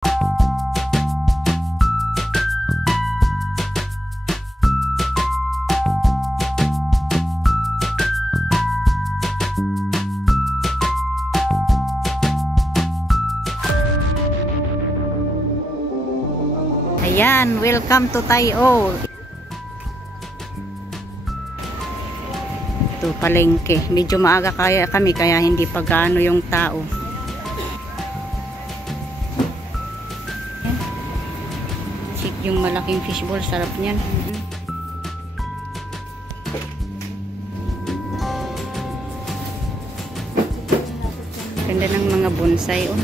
Ayan, welcome to Tayo. Ito, palengke. Medyo maaga kami, kaya hindi pa gaano yung tao. Sik yung malaking fishball, sarap niyan. Ganda ng mga bonsai, oh.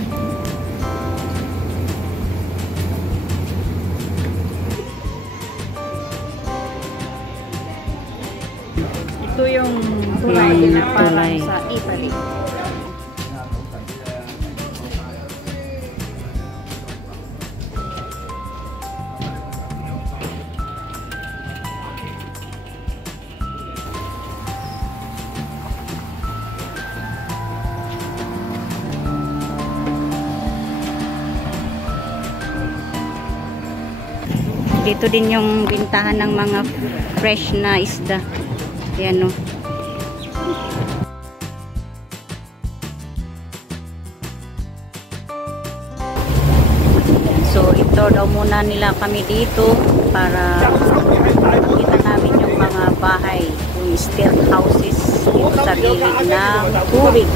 Ito yung tulay na parang sa Italy. Dito din yung bintahan ng mga fresh na isda. Ayan, no. So ito daw muna nila kami dito para kita namin yung mga bahay, yung stilt houses dito sa gilid ng tubig.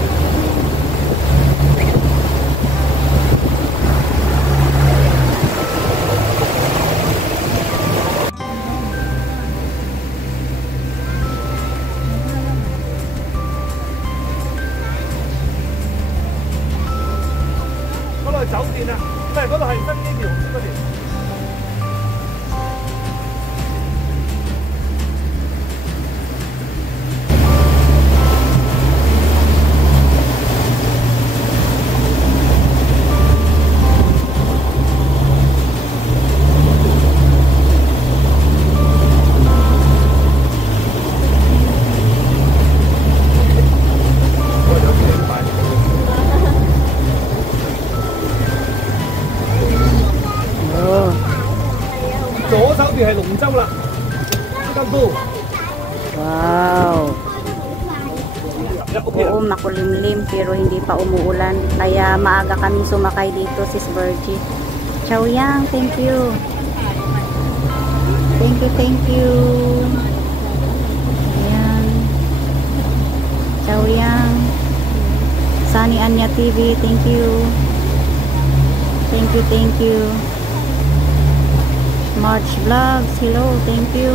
Wow. Oo, makulimlim pero hindi pa umuulan. Kaya maaga kami sumakay dito, Sis Virgie. Chow Yang, thank you. Thank you, thank you. Ayan. Chow Yang. Sunny Anya TV, thank you. Thank you, thank you. March Vlogs, hello, thank you.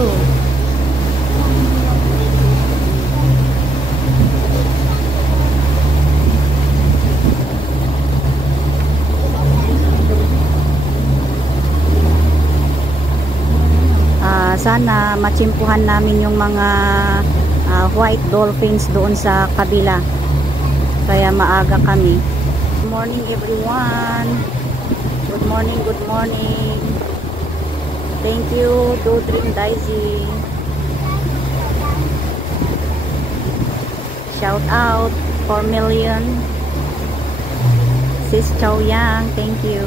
Sana matsimpuhan namin yung mga white dolphins doon sa kabila. Kaya maaga kami. Good morning everyone. Good morning, good morning. Thank you to Dream Daisy. Shout out 4 million. Sis Chow Yang, thank you.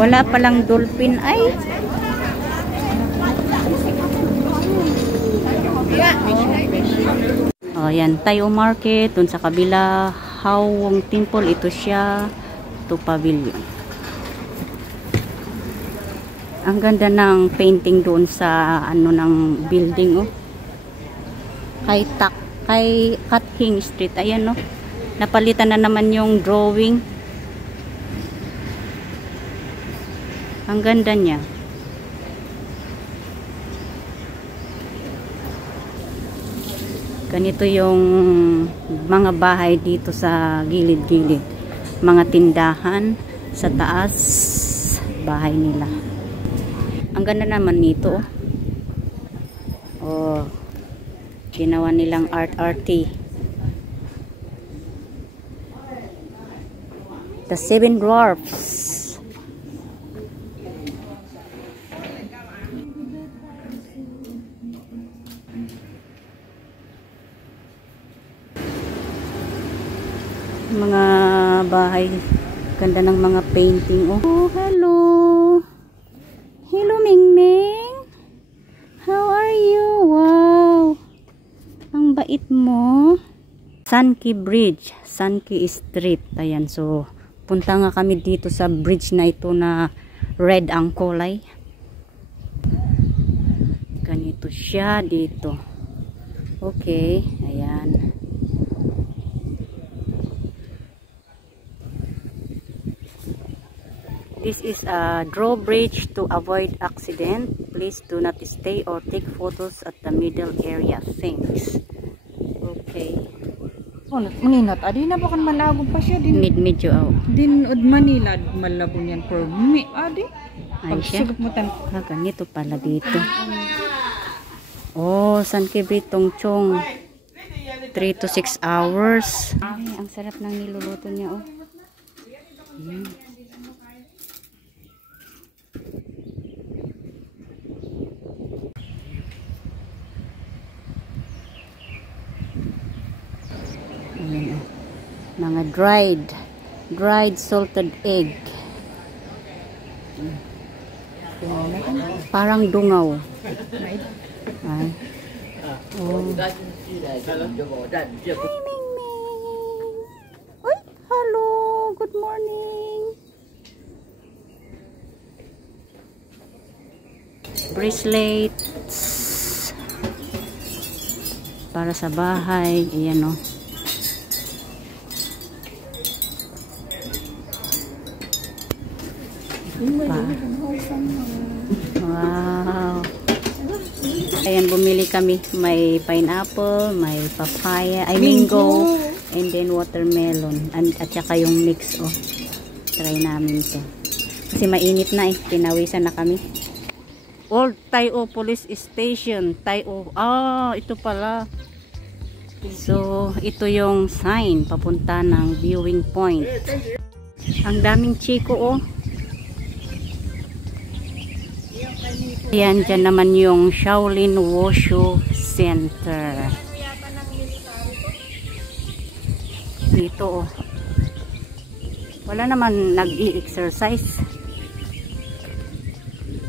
Wala palang dolphin ay. Oh, yan, Tayo Market dun sa kabila, Hawong Temple, ito siya, to pavilion. Ang ganda ng painting doon sa ano ng building, oh. Kay Kathing Street, ayan, no. Napalitan na naman yung drawing. Ang ganda niya. Ganito yung mga bahay dito sa gilid-gilid. Mga tindahan sa taas. bahay nila. Ang ganda naman nito. Oh, ginawa nilang art-arty. The Seven Dwarfs. Mga bahay, ganda ng mga painting. Oh, hello. Hello, Mingming. How are you? Wow. Ang bait mo. Sunky Bridge, Sunky Street. Ayan, so punta nga kami dito sa bridge na ito na red ang kulay. Ganito siya dito. Okay, ayan. This is a drawbridge to avoid accident. Please do not stay or take photos at the middle area. Thanks. Okay. Oh, maninat. Adi na bakan malabog pa siya din. Medyo oh. Din od Manila malabog yan for me. Adi. Ay siya. Pagsugod mo tan. Ganito pala dito. Oh, San Kibritong Chong. 3 to 6 hours. Ay, ang sarap ng niluluto niya oh. Ayan, oh. Mga dried salted egg. Parang dungaw. Ay. Oh. Hi, Mingming. Uy, hello. Good morning. Bracelets. Para sa bahay. Ayan o. Wow. Ayan, bumili kami. May pineapple, may papaya, ay mango, and then watermelon. At saka yung mix, oh. Try namin to. Kasi mainit na eh. Pinawisan na kami. Old Tayo Police Station. Tayo. Ah, ito pala. So, ito yung sign papunta ng viewing point. Ang daming chiko, oh. Yan, dyan naman yung Shaolin Wushu Center. Dito, oh. Wala naman nag-i-exercise.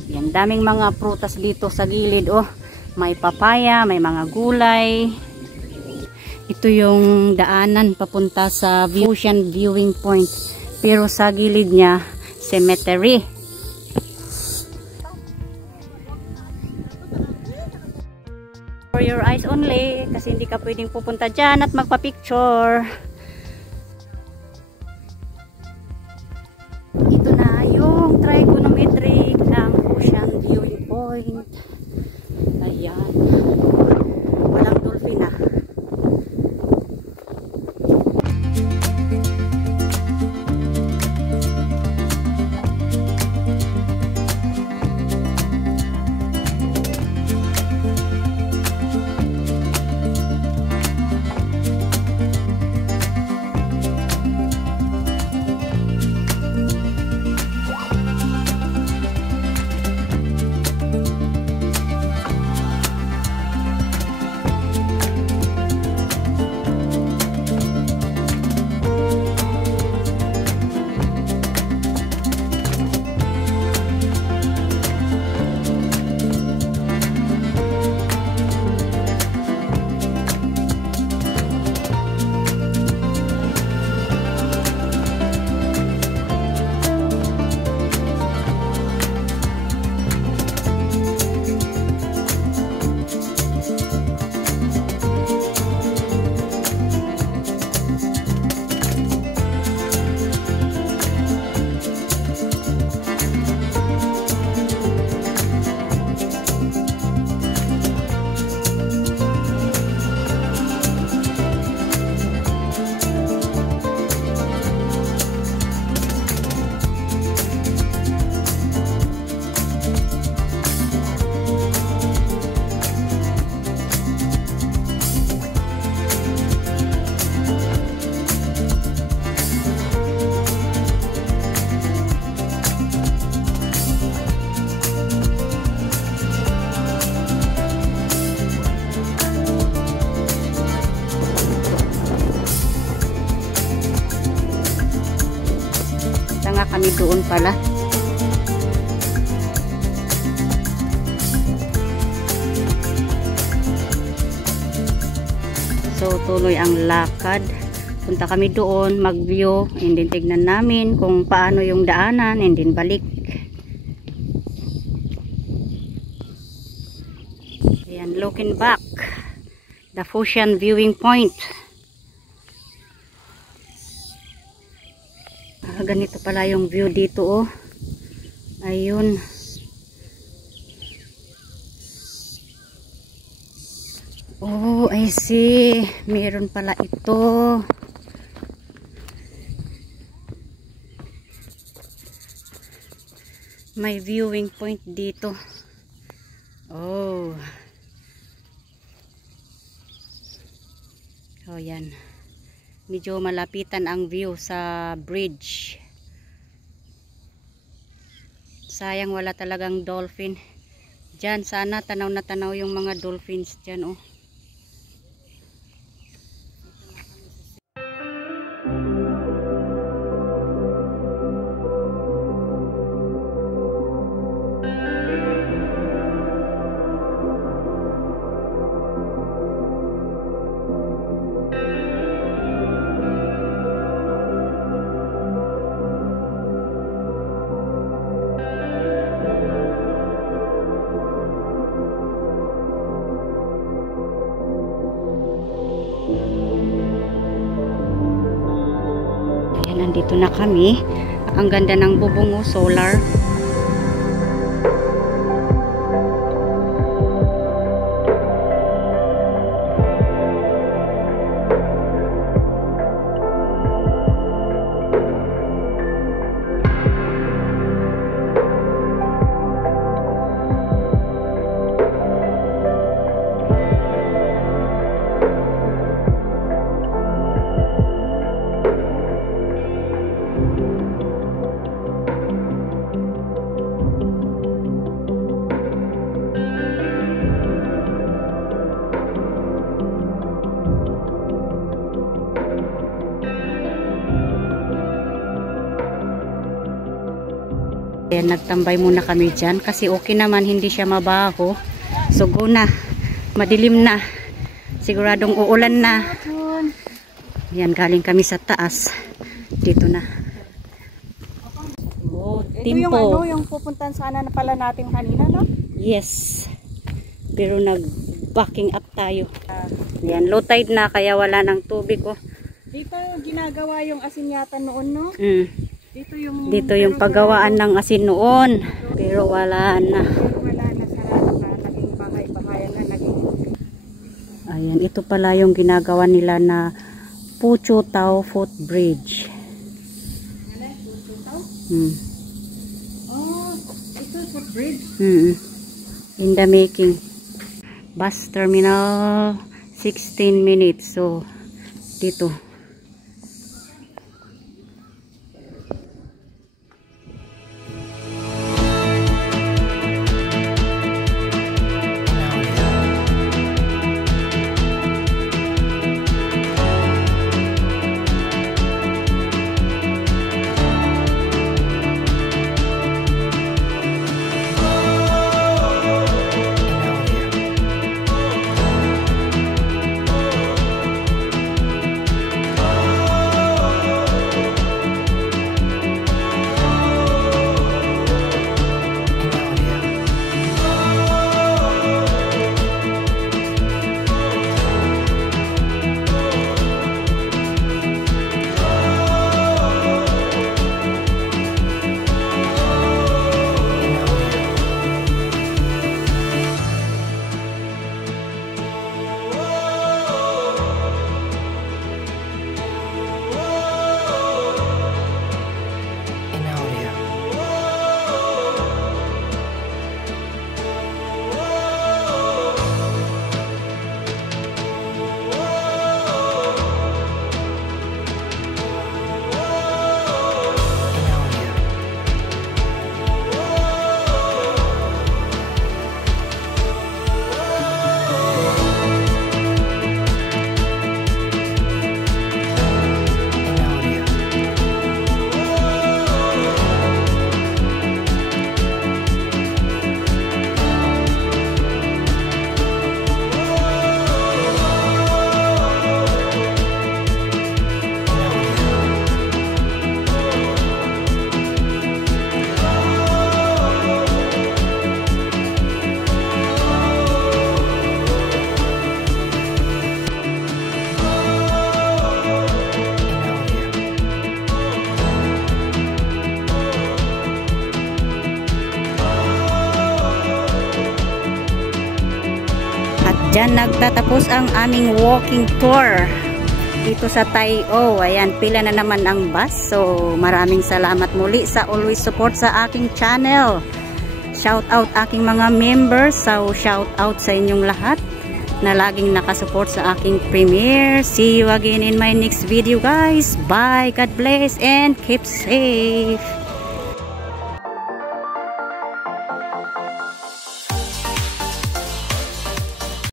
Yan, daming mga prutas dito sa gilid, oh. May papaya, may mga gulay. Ito yung daanan papunta sa Ocean Viewing Point. Pero sa gilid niya, cemetery. For your eyes only, kasi hindi ka pwedeng pupunta dyan at magpa-picture. Ito na yung trigonometric ng Ocean Viewing Point. Ayan. Walang dolphin na. pala. So tuloy ang lakad. Punta kami doon, mag-view, and then tignan namin kung paano yung daanan, and then balik. Ayan, looking back, the Foshan viewing point. Ganito pala yung view dito, oh. Ayun. Oh, I see. Meron pala ito. May viewing point dito. Oh. Oh, yan. Medyo malapitan ang view sa bridge. Sayang wala talagang dolphin. Diyan, sana tanaw na tanaw yung mga dolphins dyan, oh. Nandito na kami. Ang ganda ng bubong, oh, solar. Ayan, nagtambay muna kami dyan kasi okay naman, hindi siya mabaho. So go na, madilim na, siguradong uulan na. Ayan, galing kami sa taas. Dito na. Oh, Ito Timpo. yung ano, yung pupuntahan sana na pala natin kanina, no? Yes, pero nag-backing up tayo. Ayan, low tide na kaya wala ng tubig, oh. Dito ginagawa yung asinyatan noon, no? Dito yung paggawaan ng asin noon, pero wala na. Wala na, sarado na, naging bahay-bahayan na, naging... Ayan, ito pala yung ginagawa nila na Pucho Tau Footbridge. Oh, ito footbridge. In the making. Bus terminal 16 minutes. So, dito. Diyan nagtatapos ang aming walking tour dito sa Tai-O. Ayan, pila na naman ang bus. So, maraming salamat muli sa always support sa aking channel. Shout out aking mga members. So, shout out sa inyong lahat na laging nakasupport sa aking premiere. See you again in my next video, guys. Bye. God bless and keep safe.